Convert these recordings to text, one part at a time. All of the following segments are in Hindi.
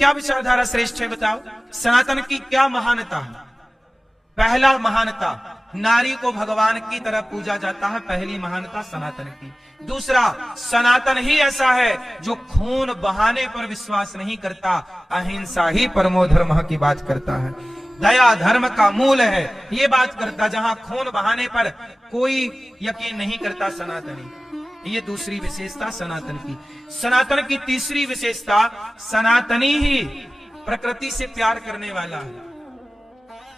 क्या विचारधारा श्रेष्ठ है बताओ? सनातन की क्या महानता है? पहला महानता, नारी को भगवान की तरह पूजा जाता है, पहली महानता सनातन की। दूसरा, सनातन ही ऐसा है जो खून बहाने पर विश्वास नहीं करता, अहिंसा ही परमो धर्म की बात करता है, दया धर्म का मूल है, ये बात करता, जहां खून बहाने पर कोई यकीन नहीं करता सनातनी। ये दूसरी विशेषता सनातन की। सनातन की तीसरी विशेषता, सनातनी ही प्रकृति से प्यार करने वाला है।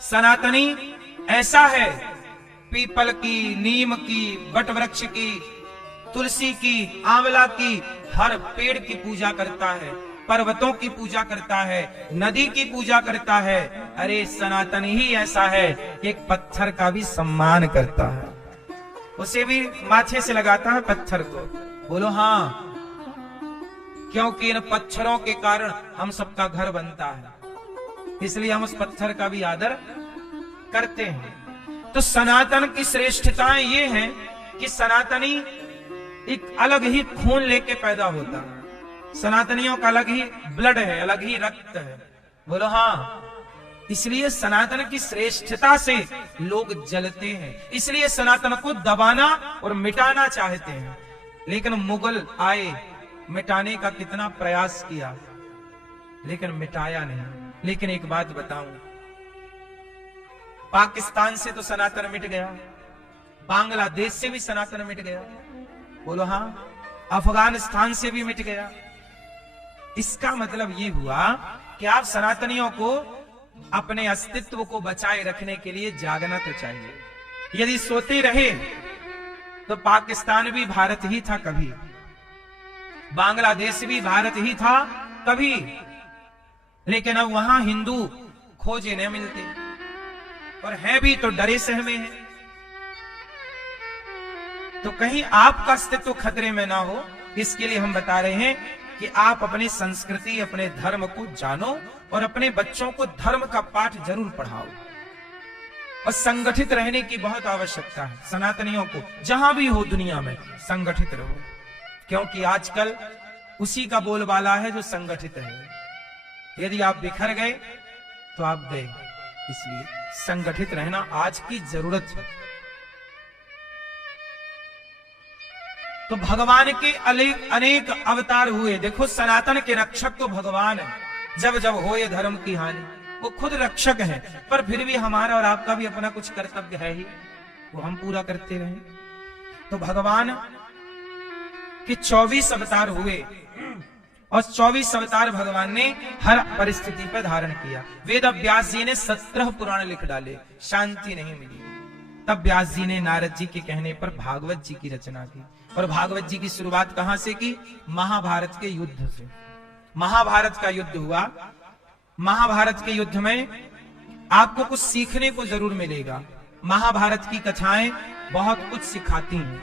सनातनी ऐसा है, पीपल की, नीम की, वट वृक्ष की, तुलसी की, आंवला की, हर पेड़ की पूजा करता है, पर्वतों की पूजा करता है, नदी की पूजा करता है। अरे सनातन ही ऐसा है कि एक पत्थर का भी सम्मान करता है, उसे भी माथे से लगाता है पत्थर को। बोलो हाँ, क्योंकि इन पत्थरों के कारण हम सबका घर बनता है, इसलिए हम उस पत्थर का भी आदर करते हैं। तो सनातन की श्रेष्ठताएं ये हैं कि सनातनी एक अलग ही खून लेके पैदा होता है, सनातनियों का अलग ही ब्लड है, अलग ही रक्त है। बोलो हाँ, इसलिए सनातन की श्रेष्ठता से लोग जलते हैं, इसलिए सनातन को दबाना और मिटाना चाहते हैं। लेकिन मुगल आए, मिटाने का कितना प्रयास किया, लेकिन मिटाया नहीं। लेकिन एक बात बताऊं, पाकिस्तान से तो सनातन मिट गया, बांग्लादेश से भी सनातन मिट गया। बोलो हाँ, अफगानिस्तान से भी मिट गया। इसका मतलब ये हुआ कि आप सनातनियों को अपने अस्तित्व को बचाए रखने के लिए जागना तो चाहिए। यदि सोते रहे तो पाकिस्तान भी भारत ही था कभी, बांग्लादेश भी भारत ही था कभी, लेकिन अब वहां हिंदू खोजे नहीं मिलते, और है भी तो डरे सहमे हैं। तो कहीं आपका अस्तित्व खतरे में ना हो, इसके लिए हम बता रहे हैं कि आप अपनी संस्कृति, अपने धर्म को जानो और अपने बच्चों को धर्म का पाठ जरूर पढ़ाओ। और संगठित रहने की बहुत आवश्यकता है। सनातनियों को जहां भी हो दुनिया में संगठित रहो, क्योंकि आजकल उसी का बोलबाला है जो संगठित है। यदि आप बिखर गए तो आप गए, इसलिए संगठित रहना आज की जरूरत है। तो भगवान के अनेक अवतार हुए। देखो, सनातन के रक्षक तो भगवान है। जब जब हो ये धर्म की हानि, वो खुद रक्षक है, पर फिर भी हमारा और आपका भी अपना कुछ कर्तव्य है ही, वो हम पूरा करते रहे। तो भगवान के 24 अवतार हुए, और 24 अवतार भगवान ने हर परिस्थिति पर धारण किया। वेद व्यास जी ने 17 पुराण लिख डाले, शांति नहीं मिली। तब व्यास जी ने नारद जी के कहने पर भागवत जी की रचना की। और भागवत जी की शुरुआत कहां से की? महाभारत के युद्ध से। महाभारत का युद्ध हुआ। महाभारत के युद्ध में आपको कुछ सीखने को जरूर मिलेगा। महाभारत की कथाएं बहुत कुछ सिखाती हैं।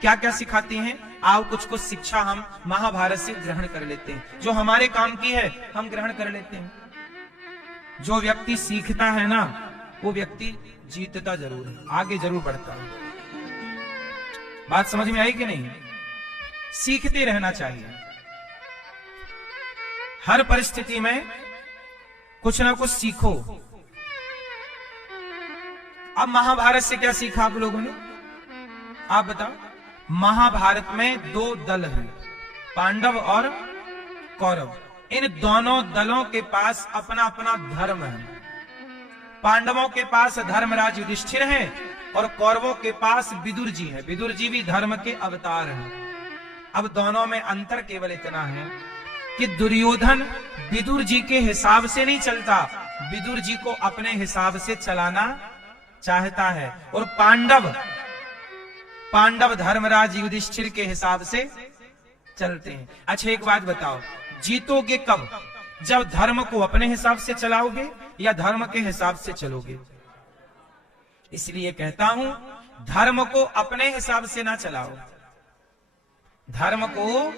क्या क्या सिखाती हैं? आओ कुछ शिक्षा हम महाभारत से ग्रहण कर लेते हैं। जो हमारे काम की है हम ग्रहण कर लेते हैं। जो व्यक्ति सीखता है ना, वो व्यक्ति जीतता जरूर है, आगे जरूर बढ़ता है। बात समझ में आई कि नहीं? सीखते रहना चाहिए। हर परिस्थिति में कुछ ना कुछ सीखो। अब महाभारत से क्या सीखा आप लोगों ने? आप बताओ। महाभारत में 2 दल हैं, पांडव और कौरव। इन दोनों दलों के पास अपना अपना धर्म है। पांडवों के पास धर्मराज युधिष्ठिर है और कौरवों के पास विदुर जी है। विदुर जी भी धर्म के अवतार हैं। अब दोनों में अंतर केवल इतना है कि दुर्योधन विदुर जी के हिसाब से नहीं चलता, विदुर जी को अपने हिसाब से चलाना चाहता है। और पांडव धर्मराज युधिष्ठिर के हिसाब से चलते हैं। अच्छा एक बात बताओ, जीतोगे कब? जब धर्म को अपने हिसाब से चलाओगे या धर्म के हिसाब से चलोगे? इसलिए कहता हूं, धर्म को अपने हिसाब से ना चलाओ, धर्म को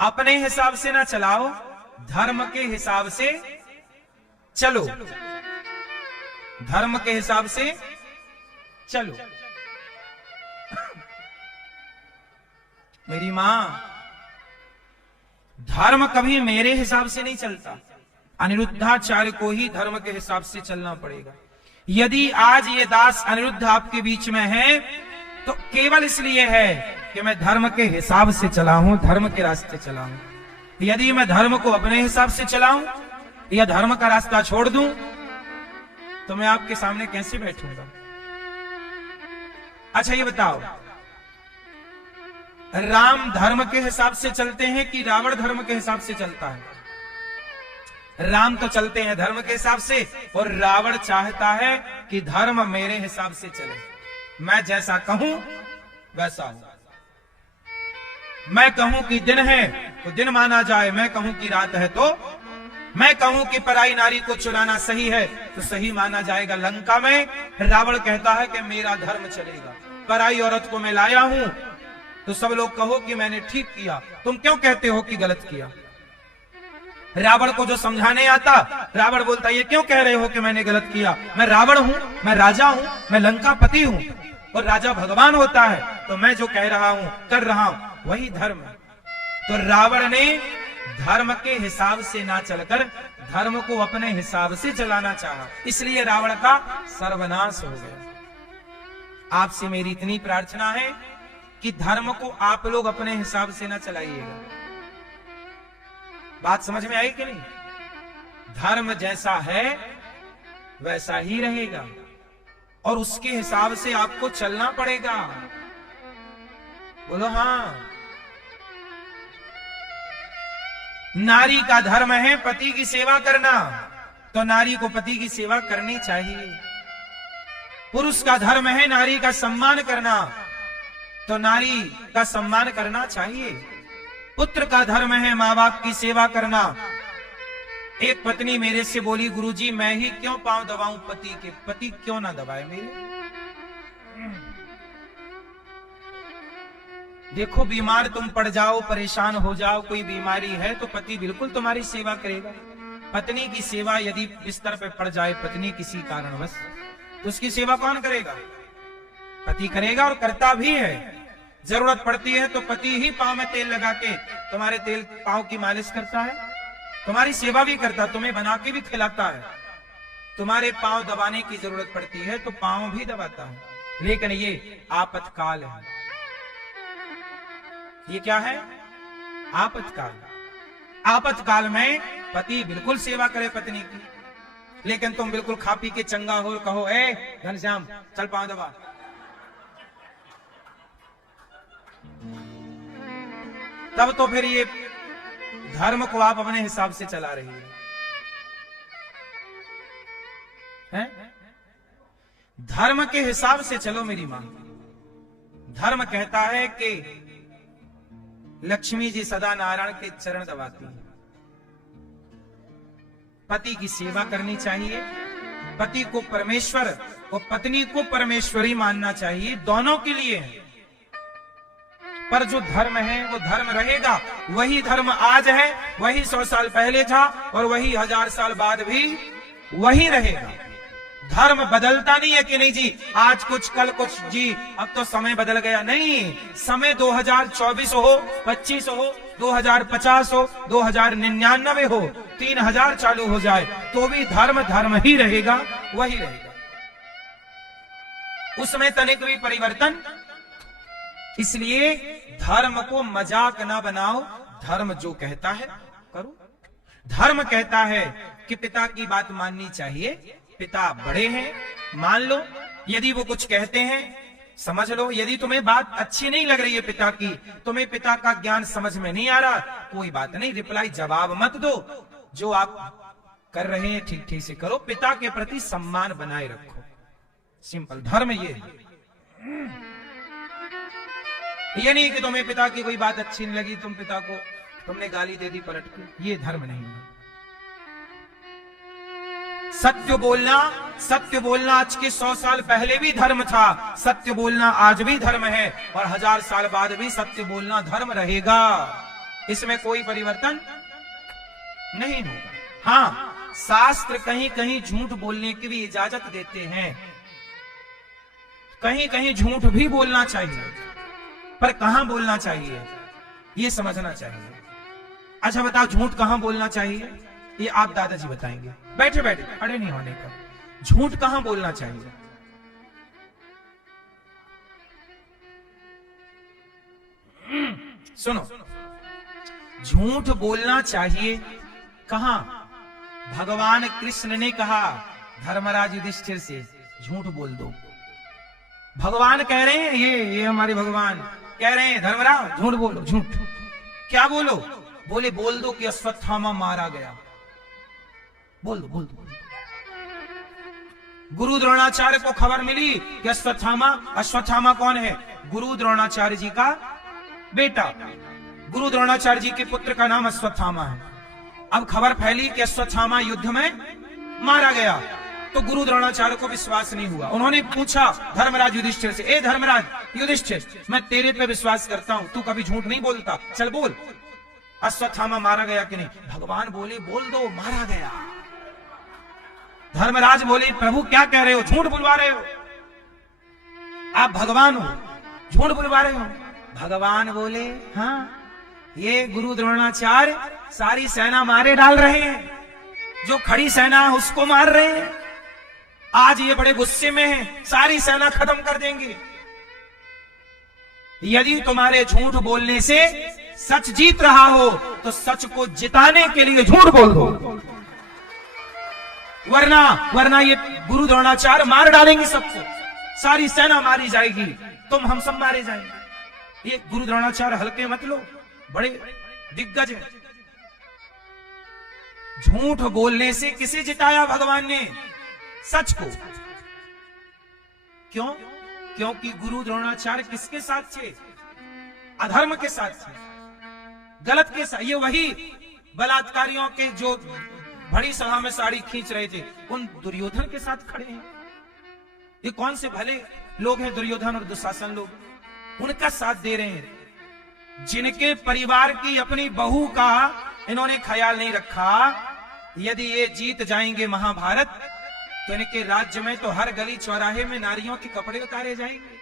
अपने हिसाब से ना चलाओ, धर्म के हिसाब से चलो, धर्म के हिसाब से चलो। मेरी मां धर्म कभी मेरे हिसाब से नहीं चलता, अनिरुद्धाचार्य को ही धर्म के हिसाब से चलना पड़ेगा। यदि आज ये दास अनिरुद्ध आपके बीच में है तो केवल इसलिए है कि मैं धर्म के हिसाब से चला हूं, धर्म के रास्ते चला हूं। यदि मैं धर्म को अपने हिसाब से चलाऊं या धर्म का रास्ता छोड़ दूं तो मैं आपके सामने कैसे बैठूंगा? अच्छा ये बताओ, राम धर्म के हिसाब से चलते हैं कि रावण धर्म के हिसाब से चलता है? राम तो चलते हैं धर्म के हिसाब से और रावण चाहता है कि धर्म मेरे हिसाब से चले, मैं जैसा कहूं वैसा हो। मैं कहूं कि दिन है तो दिन माना जाए, मैं कहूं कि रात है तो, मैं कहूं कि पराई नारी को चुराना सही है तो सही माना जाएगा। लंका में रावण कहता है कि मेरा धर्म चलेगा, पराई औरत को मैं लाया हूं तो सब लोग कहो कि मैंने ठीक किया, तुम क्यों कहते हो कि गलत किया? रावण को जो समझाने आता, रावण बोलता ये क्यों कह रहे हो कि मैंने गलत किया? मैं रावण हूं, मैं राजा हूं, मैं लंकापति हूं और राजा भगवान होता है, तो मैं जो कह रहा हूं कर रहा हूं वही धर्म है। तो रावण ने धर्म के हिसाब से ना चलकर धर्म को अपने हिसाब से चलाना चाहा, इसलिए रावण का सर्वनाश हो गया। आपसे मेरी इतनी प्रार्थना है कि धर्म को आप लोग अपने हिसाब से ना चलाइएगा। बात समझ में आई कि नहीं? धर्म जैसा है वैसा ही रहेगा और उसके हिसाब से आपको चलना पड़ेगा। बोलो हाँ। नारी का धर्म है पति की सेवा करना, तो नारी को पति की सेवा करनी चाहिए। पुरुष का धर्म है नारी का सम्मान करना, तो नारी का सम्मान करना चाहिए। पुत्र का धर्म है माँ बाप की सेवा करना। एक पत्नी मेरे से बोली, गुरुजी मैं ही क्यों पांव दबाऊं पति के, पति क्यों ना दबाए मेरे? देखो बीमार तुम पड़ जाओ, परेशान हो जाओ, कोई बीमारी है तो पति बिल्कुल तुम्हारी सेवा करेगा। पत्नी की सेवा यदि बिस्तर पे पड़ जाए पत्नी किसी कारणवश, तो उसकी सेवा कौन करेगा? पति करेगा और करता भी है। जरूरत पड़ती है तो पति ही पांव में तेल लगा के तुम्हारे तेल पांव की मालिश करता है, तुम्हारी सेवा भी करता है, तुम्हें बना के भी खिलाता है। तुम्हारे पांव दबाने की जरूरत पड़ती है तो पांव भी दबाता है। लेकिन ये आपातकाल है। ये क्या है? आपातकाल। आपातकाल में पति बिल्कुल सेवा करे पत्नी की, लेकिन तुम बिल्कुल खा पी के चंगा हो कहो ए घनश्याम चल पांव दबा, तब तो फिर ये धर्म को आप अपने हिसाब से चला रही है? धर्म के हिसाब से चलो मेरी मां। धर्म कहता है कि लक्ष्मी जी सदा नारायण के चरण दबाती है। पति की सेवा करनी चाहिए, पति को परमेश्वर और पत्नी को परमेश्वरी मानना चाहिए, दोनों के लिए है। पर जो धर्म है वो धर्म रहेगा। वही धर्म आज है, वही 100 साल पहले था और वही 1000 साल बाद भी वही रहेगा। धर्म बदलता नहीं है कि नहीं जी आज कुछ कल कुछ जी अब तो समय बदल गया। नहीं, समय 2024 हो, 25 हो, 2050 हो, 2099 हो, 3000 चालू हो जाए तो भी धर्म धर्म ही रहेगा, वही रहेगा, उसमें तनिक भी परिवर्तन। इसलिए धर्म को मजाक ना बनाओ, धर्म जो कहता है करो। धर्म कहता है कि पिता की बात माननी चाहिए, पिता बड़े हैं मान लो, यदि वो कुछ कहते हैं समझ लो। यदि तुम्हें बात अच्छी नहीं लग रही है पिता की, तुम्हें पिता का ज्ञान समझ में नहीं आ रहा, कोई बात नहीं, रिप्लाई जवाब मत दो, जो आप कर रहे हैं ठीक ठीक से करो, पिता के प्रति सम्मान बनाए रखो। सिंपल धर्म ये है। ये नहीं कि तुम्हें पिता की कोई बात अच्छी नहीं लगी, तुम पिता को तुमने गाली दे दी पलट के, ये धर्म नहीं है। सत्य बोलना आज के 100 साल पहले भी धर्म था, सत्य बोलना आज भी धर्म है और 1000 साल बाद भी सत्य बोलना धर्म रहेगा। इसमें कोई परिवर्तन नहीं होगा। हाँ, शास्त्र कहीं कहीं झूठ बोलने की भी इजाजत देते हैं, कहीं कहीं झूठ भी बोलना चाहिए, पर कहां बोलना चाहिए ये समझना चाहिए। अच्छा बताओ, झूठ कहां बोलना चाहिए? ये आप दादाजी बताएंगे, बैठे बैठे, खड़े नहीं होने का। झूठ कहां बोलना चाहिए? सुनो, झूठ बोलना चाहिए कहां? भगवान कृष्ण ने कहा धर्मराज युधिष्ठिर से, झूठ बोल दो। भगवान कह रहे हैं, ये हमारे भगवान कह रहे हैं, धर्मराज झूठ बोलो। झूठ क्या बोलो? बोले बोल दो कि अश्वत्थामा मारा गया। बोल दो, बोल दो। गुरु द्रोणाचार्य को खबर मिली कि अश्वत्थामा कौन है? गुरु द्रोणाचार्य जी का बेटा। गुरु द्रोणाचार्य जी के पुत्र का नाम अश्वत्थामा है। अब खबर फैली कि अश्वत्थामा युद्ध में मारा गया, तो गुरु द्रोणाचार्य को विश्वास नहीं हुआ। उन्होंने पूछा धर्मराज युधिष्ठिर से, ए धर्मराज युधिष्ठिर, मैं तेरे पे विश्वास करता हूं, तू कभी झूठ नहीं बोलता, चल बोल, अश्वत्थामा मारा गया कि नहीं? भगवान बोले बोल दो, मारा गया। धर्मराज बोले प्रभु क्या कह रहे हो, झूठ बुलवा रहे हो, आप भगवान हो, झूठ बुलवा रहे हो। भगवान बोले हाँ, ये गुरु द्रोणाचार्य सारी सेना मारे डाल रहे हैं, जो खड़ी सेना है उसको मार रहे हैं। आज ये बड़े गुस्से में हैं, सारी सेना खत्म कर देंगे। यदि तुम्हारे झूठ बोलने से सच जीत रहा हो तो सच को जिताने के लिए झूठ बोल दो, वरना ये गुरु द्रोणाचार्य मार डालेंगे सबको, सारी सेना मारी जाएगी, तुम हम सब मारे जाएंगे। ये गुरु द्रोणाचार्य हल्के मत लो, बड़े दिग्गज है। झूठ बोलने से किसे जिताया भगवान ने? सच को। क्यों? क्योंकि गुरु द्रोणाचार्य किसके साथ थे? अधर्म के साथ थे, गलत के साथ। ये वही बलात्कारियों के जो बड़ी सभा में साड़ी खींच रहे थे, उन दुर्योधन के साथ खड़े हैं। ये कौन से भले लोग हैं दुर्योधन और दुशासन लोग, उनका साथ दे रहे हैं, जिनके परिवार की अपनी बहू का इन्होंने ख्याल नहीं रखा। यदि ये जीत जाएंगे महाभारत तो इनके राज्य में तो हर गली चौराहे में नारियों के कपड़े उतारे जाएंगे।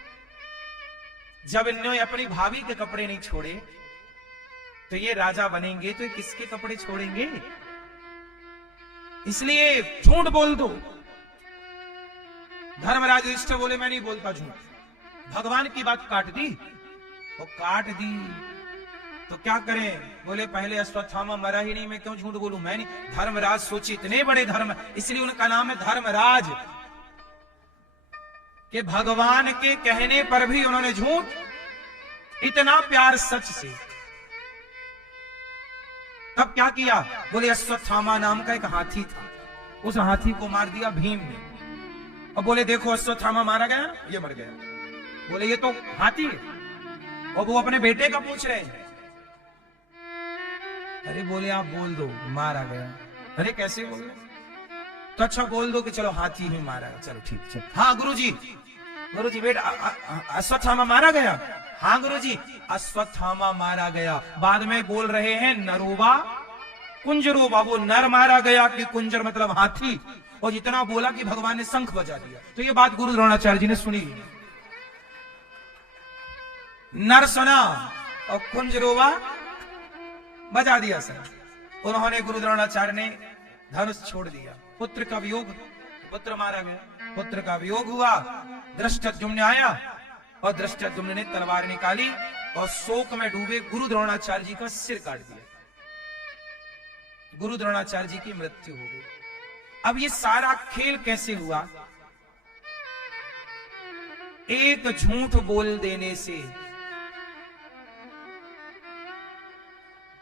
जब इन्होंने अपनी भाभी के कपड़े नहीं छोड़े तो ये राजा बनेंगे तो ये किसके कपड़े छोड़ेंगे? इसलिए झूठ बोल दो। धर्मराज युधिष्ठिर बोले मैं नहीं बोलता झूठ। भगवान की बात काट दी, वो काट दी तो क्या करें? बोले पहले अश्वत्थामा मरा ही नहीं, मैं क्यों झूठ बोलूं? मैं नहीं। धर्मराज सोचे इतने बड़े धर्म, इसलिए उनका नाम है धर्मराज, कि भगवान के कहने पर भी उन्होंने झूठ, इतना प्यार सच से। तब क्या किया? बोले अश्वत्थामा नाम का एक हाथी था, उस हाथी को मार दिया भीम ने। और बोले देखो अश्वत्थामा मारा गया, ये मर गया। बोले ये तो हाथी है, और वो अपने बेटे का पूछ रहे हैं। अरे बोले आप बोल दो मारा गया। अरे कैसे बोल रहे? तो अच्छा बोल दो कि चलो हाथी ही मारा गया। चलो ठीक है। हाँ गुरुजी बेटा अश्वत्थामा मारा गया। हाँ गुरुजी अश्वत्थामा मारा गया। बाद में बोल रहे हैं नरोबा कुंजरोबा, वो नर मारा गया कि कुंजर मतलब हाथी। और जितना बोला कि भगवान ने शंख बजा दिया। तो ये बात गुरु द्रोणाचार्य जी ने सुनी, नर सुना और कुंजरोबा बजा दिया सर। उन्होंने गुरु द्रोणाचार्य ने धनुष छोड़ दिया। पुत्र का वियोग, पुत्र मारा गया। पुत्र का वियोग हुआ, धृष्टद्युम्न आया और धृष्टद्युम्न ने तलवार निकाली और शोक में डूबे गुरु द्रोणाचार्य जी का सिर काट दिया। गुरु द्रोणाचार्य जी की मृत्यु हो गई। अब ये सारा खेल कैसे हुआ? एक झूठ बोल देने से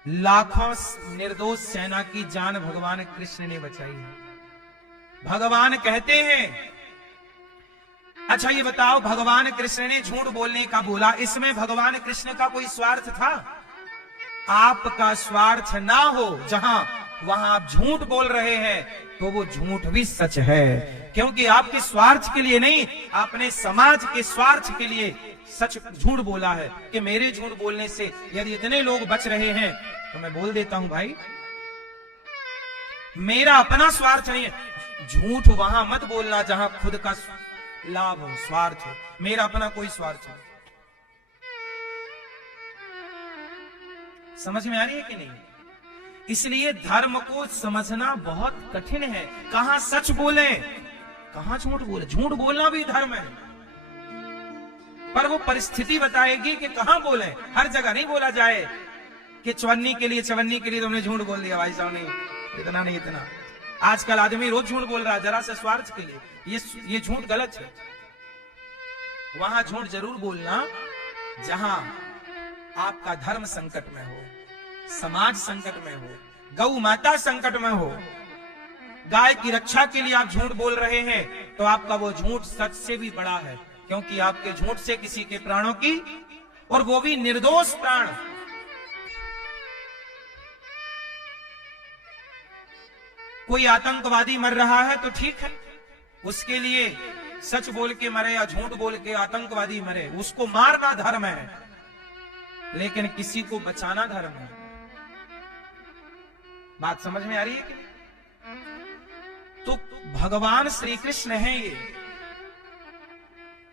लाखों निर्दोष सेना की जान भगवान कृष्ण ने बचाई है। भगवान कहते हैं, अच्छा ये बताओ भगवान कृष्ण ने झूठ बोलने का बोला, इसमें भगवान कृष्ण का कोई स्वार्थ था? आपका स्वार्थ ना हो जहां, वहां आप झूठ बोल रहे हैं तो वो झूठ भी सच है, क्योंकि आपके स्वार्थ के लिए नहीं, आपने समाज के स्वार्थ के लिए सच झूठ बोला है। कि मेरे झूठ बोलने से यदि इतने लोग बच रहे हैं तो मैं बोल देता हूं भाई, मेरा अपना स्वार्थ नहीं है। झूठ वहां मत बोलना जहां खुद का लाभ हो, स्वार्थ हो। मेरा अपना कोई स्वार्थ नहीं। समझ में आ रही है कि नहीं? इसलिए धर्म को समझना बहुत कठिन है। कहां सच बोले, कहां झूठ बोले। झूठ बोलना भी धर्म है, पर वो परिस्थिति बताएगी कि कहां बोले। हर जगह नहीं बोला जाए कि चवन्नी के लिए तुमने झूठ बोल दिया भाई साहब, नहीं इतना नहीं इतना। आजकल आदमी रोज झूठ बोल रहा है जरा से स्वार्थ के लिए। ये झूठ गलत है। वहां झूठ जरूर बोलना जहां आपका धर्म संकट में हो, समाज संकट में हो, गौ माता संकट में हो, गाय की रक्षा के लिए आप झूठ बोल रहे हैं, तो आपका वो झूठ सच से भी बड़ा है, क्योंकि आपके झूठ से किसी के प्राणों की, और वो भी निर्दोष प्राण। कोई आतंकवादी मर रहा है तो ठीक है, उसके लिए सच बोल के मरे या झूठ बोल के आतंकवादी मरे, उसको मारना धर्म है, लेकिन किसी को बचाना धर्म है। बात समझ में आ रही है कि? तो भगवान श्री कृष्ण है, ये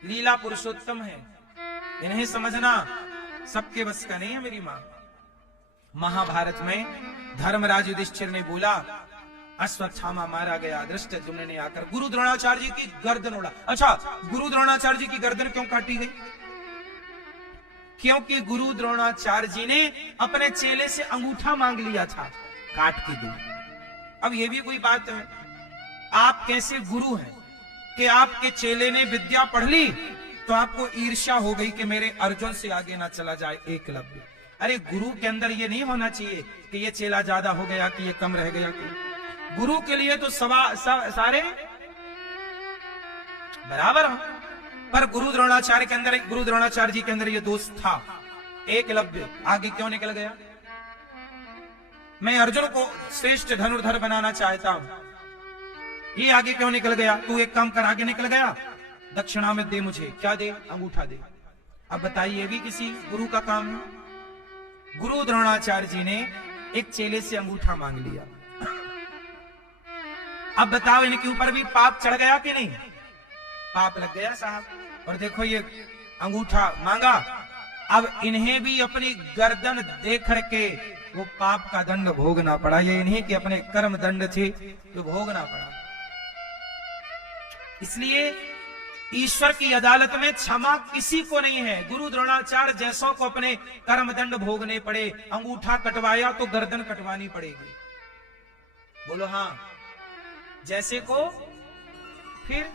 लीला पुरुषोत्तम है, इन्हें समझना सबके बस का नहीं है मेरी मां। महाभारत में धर्मराज युधिष्ठिर ने बोला, अश्वत्थामा मारा गया, धृष्टद्युम्न ने आकर गुरु द्रोणाचार्य जी की गर्दन उड़ा। अच्छा, गुरु द्रोणाचार्य जी की गर्दन क्यों काटी गई? क्योंकि गुरु द्रोणाचार्य जी ने अपने चेले से अंगूठा मांग लिया था, काट के दो। अब ये भी कोई बात है? आप कैसे गुरु हैं कि आपके चेले ने विद्या पढ़ ली तो आपको ईर्ष्या हो गई कि मेरे अर्जुन से आगे ना चला जाए एकलव्य। अरे गुरु के अंदर ये नहीं होना चाहिए कि ये चेला ज्यादा हो गया कि ये कम रह गया। कि गुरु के लिए तो सारे बराबर हो। पर गुरु द्रोणाचार्य जी के अंदर ये दोष था। एकलव्य आगे क्यों निकल गया? मैं अर्जुन को श्रेष्ठ धनुर्धर बनाना चाहता हूं, ये आगे क्यों निकल गया? तू एक काम कर, आगे निकल गया, दक्षिणा में दे मुझे। क्या दे? अंगूठा दे। अब बताइए, ये भी किसी गुरु का काम है? गुरु द्रोणाचार्य जी ने एक चेले से अंगूठा मांग लिया। अब बताओ, इनके ऊपर भी पाप चढ़ गया कि नहीं? पाप लग गया साहब। और देखो, ये अंगूठा मांगा, अब इन्हें भी अपनी गर्दन देख करके वो पाप का दंड भोगना पड़ा। ये इन्हीं के अपने कर्म दंड थे जो भोगना पड़ा। इसलिए ईश्वर की अदालत में क्षमा किसी को नहीं है। गुरु द्रोणाचार्य जैसों को अपने कर्म दंड भोगने पड़े। अंगूठा कटवाया तो गर्दन कटवानी पड़ेगी। बोलो हाँ। जैसे को फिर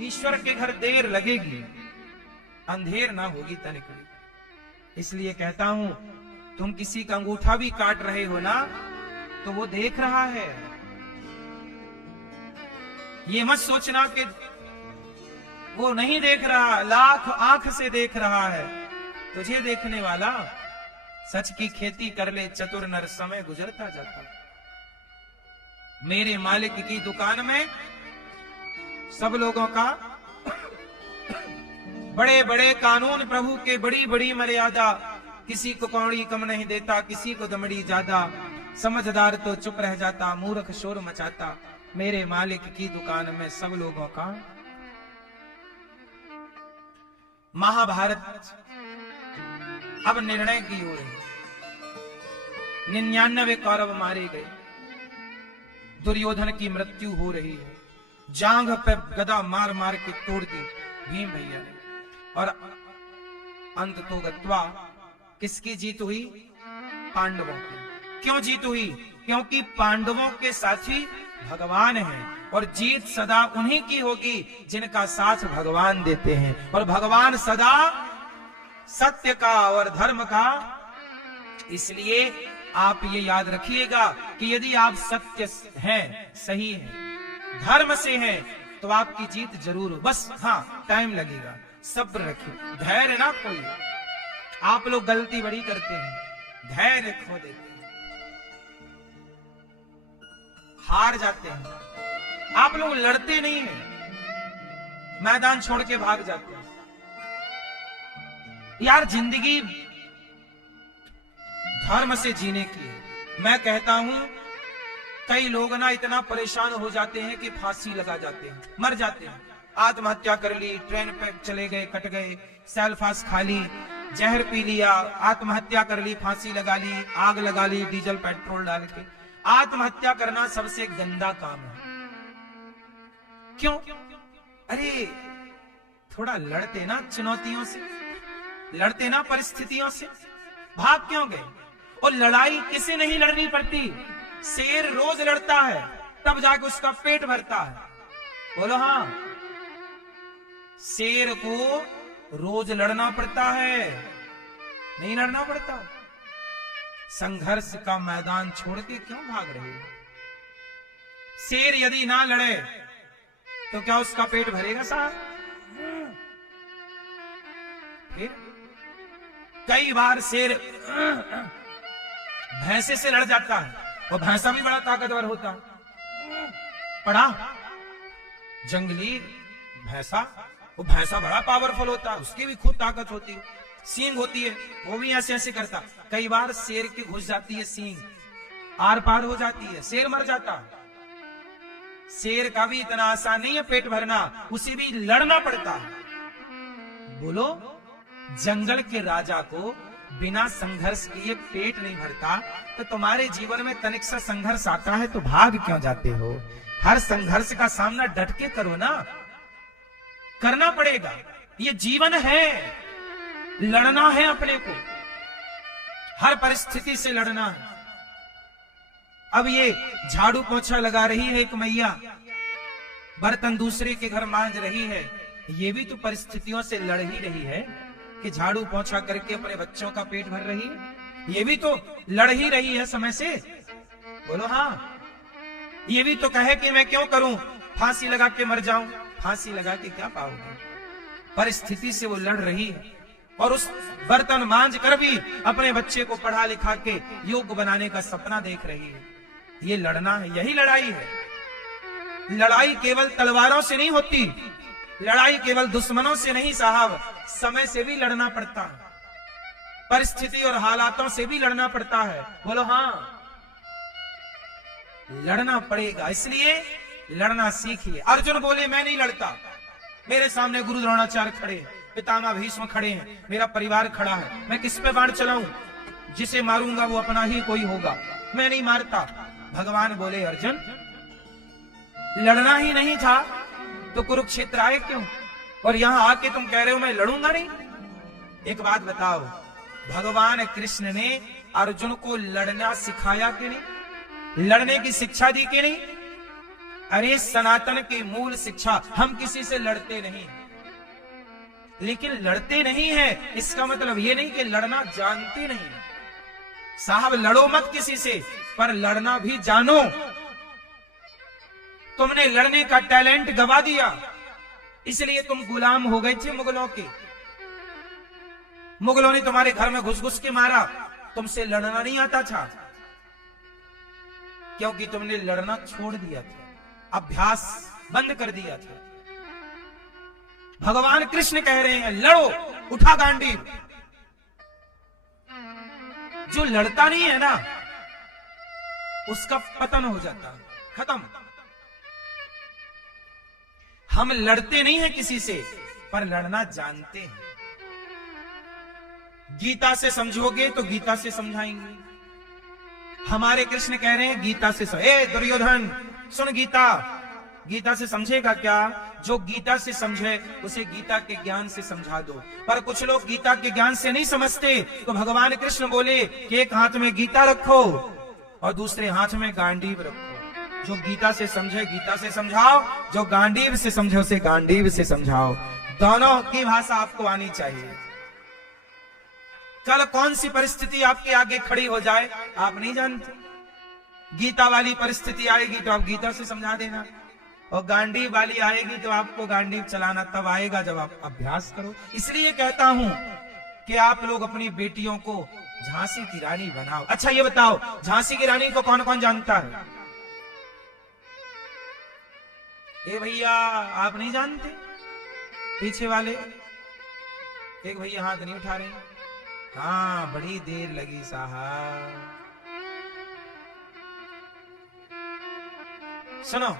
ईश्वर के घर देर लगेगी, अंधेर ना होगी तनिक। इसलिए कहता हूं, तुम किसी का अंगूठा भी काट रहे हो ना, तो वो देख रहा है। ये मत सोचना कि वो नहीं देख रहा, लाख आंख से देख रहा है। तुझे देखने वाला सच की खेती कर ले, चतुर नर समय गुजरता जाता। मेरे मालिक की दुकान में सब लोगों का बड़े बड़े कानून, प्रभु के बड़ी बड़ी मर्यादा, किसी को कौड़ी कम नहीं देता, किसी को दमड़ी ज्यादा, समझदार तो चुप रह जाता, मूर्ख शोर मचाता। मेरे मालिक की दुकान में सब लोगों का। महाभारत अब निर्णय की ओर है। 99 कौरव मारे गए, दुर्योधन की मृत्यु हो रही है, जांघ पे गदा मार मार के तोड़ दी भीम भैया ने। और अंत तो गत्वा किसकी जीत हुई? पांडवों की। क्यों जीत हुई? क्योंकि पांडवों के साथी भगवान हैं, और जीत सदा उन्हीं की होगी जिनका साथ भगवान देते हैं। और भगवान सदा सत्य का और धर्म का। इसलिए आप ये याद रखिएगा कि यदि आप सत्य हैं, सही हैं, धर्म से हैं, तो आपकी जीत जरूर हो। बस हाँ, टाइम लगेगा, सब्र रखिए, धैर्य ना खोइए। आप लोग गलती बड़ी करते हैं, धैर्य खो देते हैं, हार जाते हैं। आप लोग लड़ते नहीं हैं, मैदान छोड़ के भाग जाते हैं। यार, जिंदगी धर्म से जीने की है। मैं कहता हूं, कई लोग ना इतना परेशान हो जाते हैं कि फांसी लगा जाते हैं, मर जाते हैं। आत्महत्या कर ली, ट्रेन पे चले गए, कट गए, सेल्फास खा ली, जहर पी लिया, आत्महत्या कर ली, फांसी लगा ली, आग लगा ली डीजल पेट्रोल डाल के। आत्महत्या करना सबसे गंदा काम है। क्यों? अरे थोड़ा लड़ते ना चुनौतियों से, लड़ते ना परिस्थितियों से, भाग क्यों गए? और लड़ाई किसे नहीं लड़नी पड़ती? शेर रोज लड़ता है, तब जाके उसका पेट भरता है। बोलो हाँ, शेर को रोज लड़ना पड़ता है, नहीं लड़ना पड़ता? संघर्ष का मैदान छोड़ के क्यों भाग रहे हो? शेर यदि ना लड़े तो क्या उसका पेट भरेगा साहब? फिर कई बार शेर भैंसे से लड़ जाता है, और भैंसा भी बड़ा ताकतवर होता है। पढ़ा जंगली भैंसा, वो भैंसा बड़ा पावरफुल होता है, उसकी भी खूब ताकत होती है, सींग होती है, वो भी ऐसे ऐसे करता। कई बार शेर की घुस जाती है सींग, आर पार हो जाती है, शेर मर जाता है। शेर का भी इतना आसान नहीं है पेट भरना, उसे भी लड़ना पड़ता है। बोलो, जंगल के राजा को बिना संघर्ष किए पेट नहीं भरता, तो तुम्हारे जीवन में तनिक सा संघर्ष आता है तो भाग क्यों जाते हो? हर संघर्ष का सामना डट के करो ना, करना पड़ेगा। ये जीवन है, लड़ना है अपने को, हर परिस्थिति से लड़ना है। अब ये झाड़ू पोछा लगा रही है एक मैया, बर्तन दूसरे के घर मांज रही है, ये भी तो परिस्थितियों से लड़ ही रही है कि झाड़ू पोछा करके अपने बच्चों का पेट भर रही है। ये भी तो लड़ ही रही है समय से। बोलो हाँ, ये भी तो कहे कि मैं क्यों करूं, फांसी लगा के मर जाऊं। फांसी लगा के क्या पाओगे? परिस्थिति से वो लड़ रही है, और उस बर्तन मांज कर भी अपने बच्चे को पढ़ा लिखा के योग्य बनाने का सपना देख रही है। ये लड़ना है, यही लड़ाई है। लड़ाई केवल तलवारों से नहीं होती, लड़ाई केवल दुश्मनों से नहीं साहब, समय से भी लड़ना पड़ता है, परिस्थिति और हालातों से भी लड़ना पड़ता है। बोलो हाँ, लड़ना पड़ेगा, इसलिए लड़ना सीखिए। अर्जुन बोले मैं नहीं लड़ता, मेरे सामने गुरु द्रोणाचार्य खड़े हैं, पितामह भीष्म खड़े हैं, मेरा परिवार खड़ा है, मैं किस पे बाण चलाऊं? जिसे मारूंगा वो अपना ही कोई होगा, मैं नहीं मारता। भगवान बोले अर्जुन, लड़ना ही नहीं था तो कुरुक्षेत्र आए क्यों? और यहां आके तुम कह रहे हो मैं लड़ूंगा नहीं। एक बात बताओ, भगवान कृष्ण ने अर्जुन को लड़ना सिखाया कि नहीं? लड़ने की शिक्षा दी कि नहीं? अरे सनातन की मूल शिक्षा, हम किसी से लड़ते नहीं, लेकिन लड़ते नहीं है इसका मतलब ये नहीं कि लड़ना जानते नहीं। साहब लड़ो मत किसी से, पर लड़ना भी जानो। तुमने लड़ने का टैलेंट गवा दिया, इसलिए तुम गुलाम हो गए थे मुगलों के। मुगलों ने तुम्हारे घर में घुस घुस के मारा, तुमसे लड़ना नहीं आता था, क्योंकि तुमने लड़ना छोड़ दिया था, अभ्यास बंद कर दिया था। भगवान कृष्ण कह रहे हैं लड़ो, उठा गांडीव। जो लड़ता नहीं है ना, उसका पतन हो जाता है, खत्म। हम लड़ते नहीं हैं किसी से, पर लड़ना जानते हैं। गीता से समझोगे तो गीता से समझाएंगे। हमारे कृष्ण कह रहे हैं गीता से ए दुर्योधन सुन गीता। गीता से समझेगा क्या? जो गीता से समझे उसे गीता के ज्ञान से समझा दो। पर कुछ लोग गीता के ज्ञान से नहीं समझते, तो भगवान कृष्ण बोले कि एक हाथ में गीता रखो और दूसरे हाथ में गांडीव रखो। जो गीता से समझे गीता से समझाओ, जो गांडीव से समझे उसे गांडीव से समझाओ। दोनों की भाषा आपको आनी चाहिए। कल कौन सी परिस्थिति आपके आगे खड़ी हो जाए आप नहीं जानते। गीता वाली परिस्थिति आएगी तो आप गीता से समझा देना, और गांडीव वाली आएगी तो आपको गांडीव चलाना तब आएगा जब आप अभ्यास करो। इसलिए कहता हूं कि आप लोग अपनी बेटियों को झांसी की रानी बनाओ। अच्छा ये बताओ, झांसी की रानी को कौन कौन जानता है? ए भैया आप नहीं जानते? पीछे वाले एक भैया हाथ नहीं उठा रहे। हाँ बड़ी देर लगी साहब। सुनो,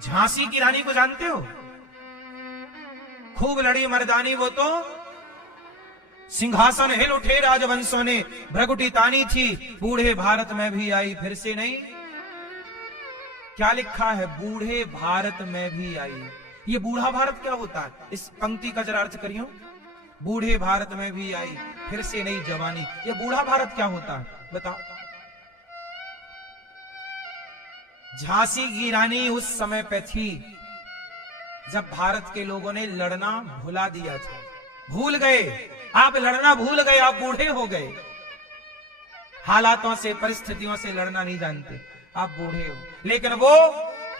झांसी की रानी को जानते हो? खूब लड़ी मर्दानी वो तो सिंहासन हिल उठे राजवंशों ने, भ्रगुटी तानी थी, बूढ़े भारत में भी आई फिर से नहीं। क्या लिखा है? बूढ़े भारत में भी आई। ये बूढ़ा भारत क्या होता है? इस पंक्ति का जरा अर्थ करियो। बूढ़े भारत में भी आई फिर से नई जवानी। ये बूढ़ा भारत क्या होता है बताओ? झांसी की रानी उस समय पे थी जब भारत के लोगों ने लड़ना भुला दिया था। भूल गए, आप लड़ना भूल गए, आप बूढ़े हो गए। हालातों से, परिस्थितियों से लड़ना नहीं जानते, आप बूढ़े हो। लेकिन वो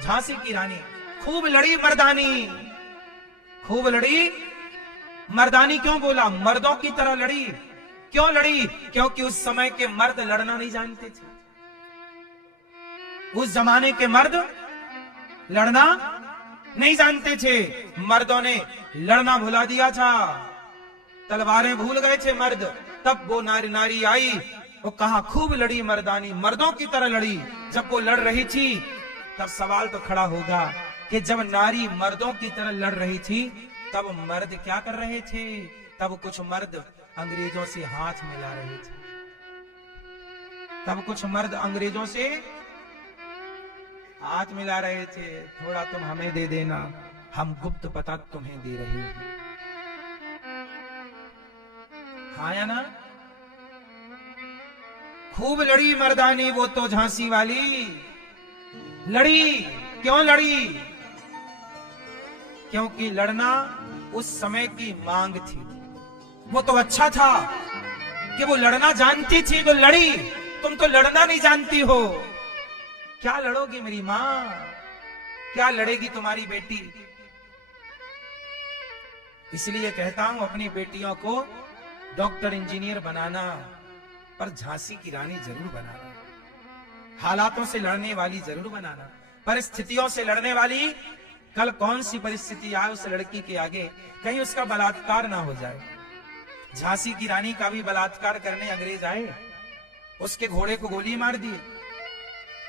झांसी की रानी खूब लड़ी मर्दानी, खूब लड़ी मर्दानी। क्यों बोला? मर्दों की तरह लड़ी। क्यों लड़ी? क्योंकि उस समय के मर्द लड़ना नहीं जानते थे। उस जमाने के मर्द लड़ना नहीं जानते थे। मर्दों ने लड़ना भुला दिया था, तलवारें भूल गए थे मर्द। तब वो नारी आई, वो कहा खूब लड़ी मर्दानी, मर्दों की तरह लड़ी। जब वो लड़ रही थी तब सवाल तो खड़ा होगा कि जब नारी मर्दों की तरह लड़ रही थी तब मर्द क्या कर रहे थे? तब कुछ मर्द अंग्रेजों से हाथ मिला रहे थे। तब कुछ मर्द अंग्रेजों से हाथ मिला रहे थे। थोड़ा तुम हमें दे देना, हम गुप्त पता तुम्हें दे रहे हैं। हाँ या ना? खूब लड़ी मर्दानी वो तो झांसी वाली। लड़ी। क्यों लड़ी? क्योंकि लड़ना उस समय की मांग थी। वो तो अच्छा था कि वो लड़ना जानती थी तो लड़ी। तुम तो लड़ना नहीं जानती हो। क्या लड़ोगी मेरी मां? क्या लड़ेगी तुम्हारी बेटी? इसलिए कहता हूं अपनी बेटियों को डॉक्टर इंजीनियर बनाना, पर झांसी की रानी जरूर बनाना। हालातों से लड़ने वाली जरूर बनाना, परिस्थितियों से लड़ने वाली। कल कौन सी परिस्थिति आए उस लड़की के आगे, कहीं उसका बलात्कार ना हो जाए। झांसी की रानी का भी बलात्कार करने अंग्रेज आए, उसके घोड़े को गोली मार दी,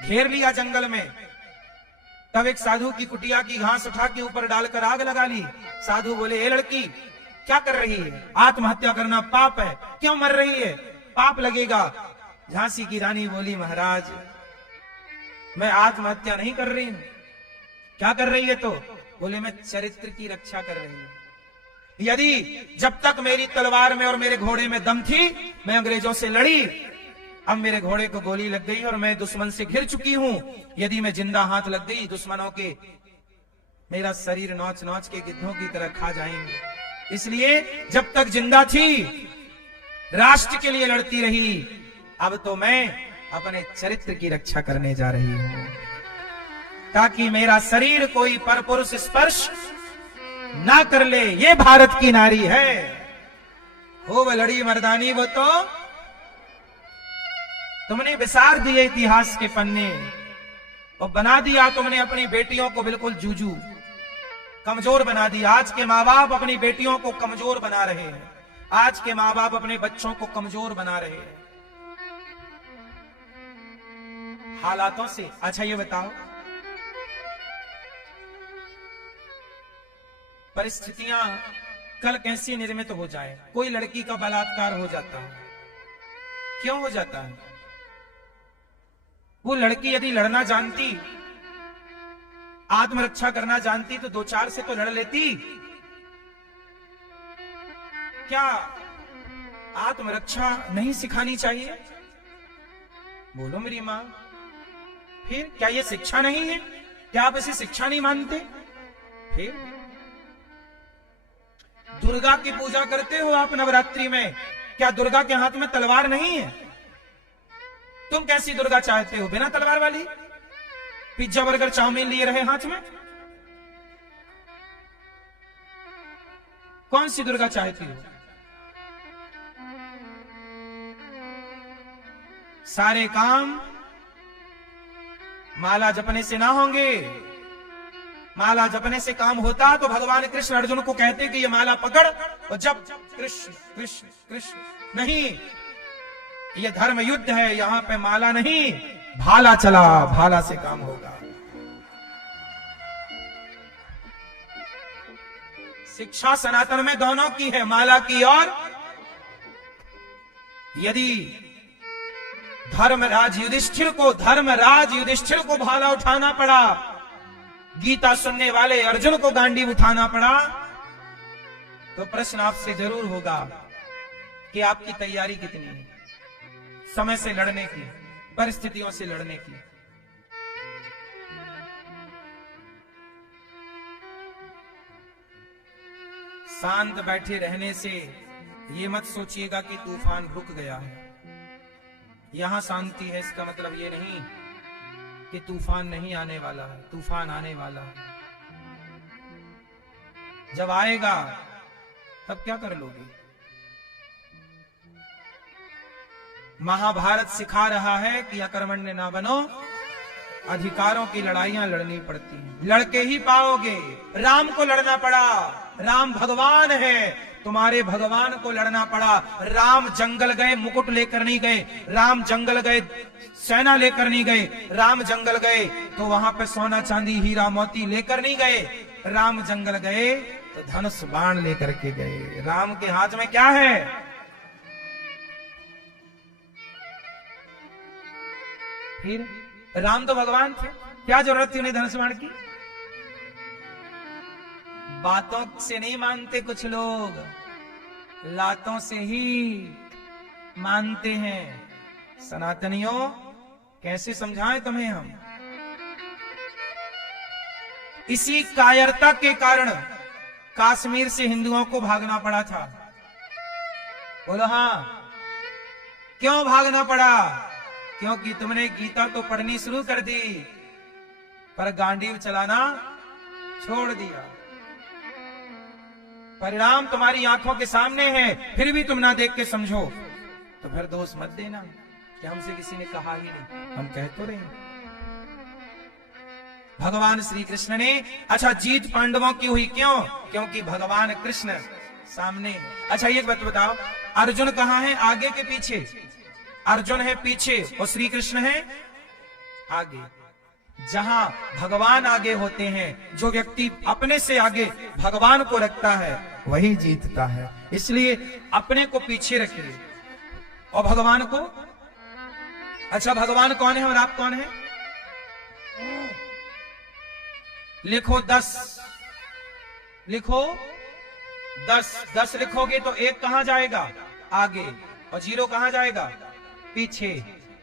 घेर लिया जंगल में। तब एक साधु की कुटिया की घास उठा के ऊपर डालकर आग लगा ली। साधु बोले, ए लड़की क्या कर रही है? आत्महत्या करना पाप है, क्यों मर रही है? पाप लगेगा। झांसी की रानी बोली, महाराज मैं आत्महत्या नहीं कर रही हूं। क्या कर रही है? तो बोले, मैं चरित्र की रक्षा कर रही हूं। यदि जब तक मेरी तलवार में और मेरे घोड़े में दम थी, मैं अंग्रेजों से लड़ी। अब मेरे घोड़े को गोली लग गई और मैं दुश्मन से घिर चुकी हूं। यदि मैं जिंदा हाथ लग गई दुश्मनों के, मेरा शरीर नोच नोच के गिद्धों की तरह खा जाएंगे। इसलिए जब तक जिंदा थी राष्ट्र के लिए लड़ती रही। अब तो मैं अपने चरित्र की रक्षा करने जा रही हूं, ताकि मेरा शरीर कोई परपुरुष स्पर्श ना कर ले। ये भारत की नारी है। खूब लड़ी मर्दानी वो तो। तुमने विसार दिए इतिहास के पन्ने और बना दिया तुमने अपनी बेटियों को बिल्कुल जूजू, कमजोर बना दिया। आज के माँ बाप अपनी बेटियों को कमजोर बना रहे हैं। आज के माँ बाप अपने बच्चों को कमजोर बना रहे हैं हालातों से। अच्छा ये बताओ, परिस्थितियां कल कैसी निर्मित हो जाए? कोई लड़की का बलात्कार हो जाता है, क्यों हो जाता है? वो लड़की यदि लड़ना जानती, आत्मरक्षा करना जानती तो दो चार से तो लड़ लेती। क्या आत्मरक्षा नहीं सिखानी चाहिए? बोलो मेरी मां। फिर क्या ये शिक्षा नहीं है? क्या आप इसे शिक्षा नहीं मानते? फिर दुर्गा की पूजा करते हो आप नवरात्रि में, क्या दुर्गा के हाथ में तलवार नहीं है? तुम कैसी दुर्गा चाहते हो? बिना तलवार वाली? पिज्जा बर्गर चाउमीन लिए रहे हाथ में? कौन सी दुर्गा चाहती हो? सारे काम माला जपने से ना होंगे। माला जपने से काम होता तो भगवान कृष्ण अर्जुन को कहते कि ये माला पकड़ और जप कृष्ण कृष्ण कृष्ण। नहीं, ये धर्म युद्ध है, यहां पे माला नहीं, भाला चला, भाला से काम होगा। शिक्षा सनातन में दोनों की है, माला की और यदि धर्मराज युधिष्ठिर को भाला उठाना पड़ा, गीता सुनने वाले अर्जुन को गांडीव उठाना पड़ा, तो प्रश्न आपसे जरूर होगा कि आपकी तैयारी कितनी है समय से लड़ने की, परिस्थितियों से लड़ने की। शांत बैठे रहने से ये मत सोचिएगा कि तूफान रुक गया है। यहां शांति है, इसका मतलब ये नहीं कि तूफान नहीं आने वाला है, तूफान आने वाला है। जब आएगा तब क्या कर लोगे? महाभारत सिखा रहा है कि अकर्मण्य ना बनो, अधिकारों की लड़ाइयां लड़नी पड़ती हैं, लड़के ही पाओगे। राम को लड़ना पड़ा, राम भगवान है, तुम्हारे भगवान को लड़ना पड़ा। राम जंगल गए, मुकुट लेकर नहीं गए, राम जंगल गए, सेना लेकर नहीं गए, राम जंगल गए तो वहां पे सोना चांदी हीरा मोती लेकर नहीं गए, राम जंगल गए तो धनुष बाण लेकर के गए। राम के हाथ में क्या है? फिर राम तो भगवान थे, क्या जरूरत थी उन्हें धनुष बाण की? बातों से नहीं मानते कुछ लोग, लातों से ही मानते हैं। सनातनियों, कैसे समझाएं तुम्हें हम? इसी कायरता के कारण कश्मीर से हिंदुओं को भागना पड़ा था। बोलो हाँ, क्यों भागना पड़ा? क्योंकि तुमने गीता तो पढ़नी शुरू कर दी, पर गांडीव चलाना छोड़ दिया। परिणाम तुम्हारी आंखों के सामने है, फिर भी तुम ना देख के समझो, तो फिर दोष मत देना कि हमसे किसी ने कहा ही नहीं, हम कह तो रहे। भगवान श्री कृष्ण ने, अच्छा जीत पांडवों की हुई क्यों? क्योंकि भगवान कृष्ण सामने। अच्छा ये बात बताओ, अर्जुन कहाँ है? आगे के पीछे? अर्जुन है पीछे और श्री कृष्ण है आगे। जहां भगवान आगे होते हैं, जो व्यक्ति अपने से आगे भगवान को रखता है वही जीतता है। इसलिए अपने को पीछे रखिए और भगवान को। अच्छा भगवान कौन है और आप कौन है? लिखो 10, लिखो 10। 10 लिखोगे तो 1 कहां जाएगा? आगे, और 0 कहां जाएगा? पीछे।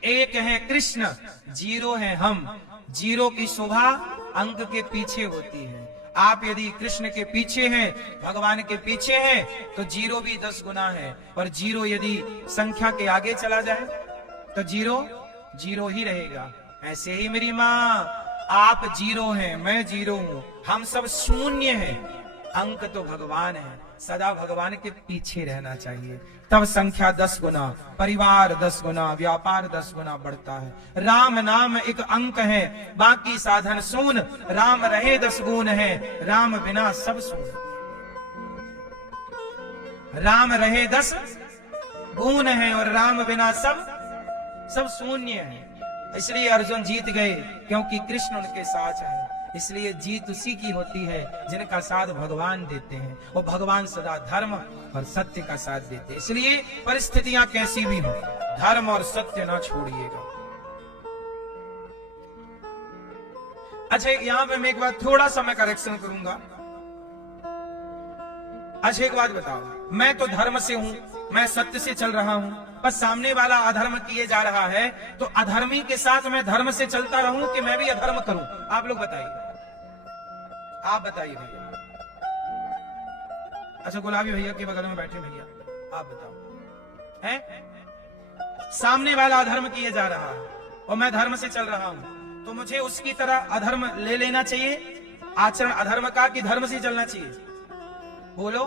1 है कृष्ण, 0 है हम। 0 की शोभा अंक के पीछे होती है। आप यदि कृष्ण के पीछे हैं, भगवान के पीछे हैं, तो 0 भी 10 गुना है। और 0 यदि संख्या के आगे चला जाए तो 0 ही रहेगा। ऐसे ही मेरी माँ, आप 0 हैं, मैं 0 हूं, हम सब शून्य हैं, अंक तो भगवान है। सदा भगवान के पीछे रहना चाहिए, तब संख्या 10 गुना, परिवार 10 गुना, व्यापार 10 गुना बढ़ता है। राम नाम एक अंक है, बाकी साधन शून। राम रहे 10 गुण है, राम बिना सब शून। राम रहे 10 गुण है और राम बिना सब शून्य है। इसलिए अर्जुन जीत गए, क्योंकि कृष्ण उनके साथ है। इसलिए जीत उसी की होती है जिनका साथ भगवान देते हैं, और भगवान सदा धर्म और सत्य का साथ देते हैं। इसलिए परिस्थितियां कैसी भी हो, धर्म और सत्य ना छोड़िएगा। अच्छा यहां पे मैं एक बात, थोड़ा सा मैं करेक्शन करूंगा। अच्छा एक बात बताओ, मैं तो धर्म से हूं, मैं सत्य से चल रहा हूं, पर सामने वाला अधर्म किए जा रहा है, तो अधर्मी के साथ मैं धर्म से चलता रहूं कि मैं भी अधर्म करूं? आप लोग बताइए, आप बताइए भैया। अच्छा गुलाबी भैया के बगल में बैठे भैया, आप बताओ। हैं? सामने वाला अधर्म किए जा रहा है और मैं धर्म से चल रहा हूं, तो मुझे उसकी तरह अधर्म ले लेना चाहिए, आचरण अधर्म का, कि धर्म से चलना चाहिए? बोलो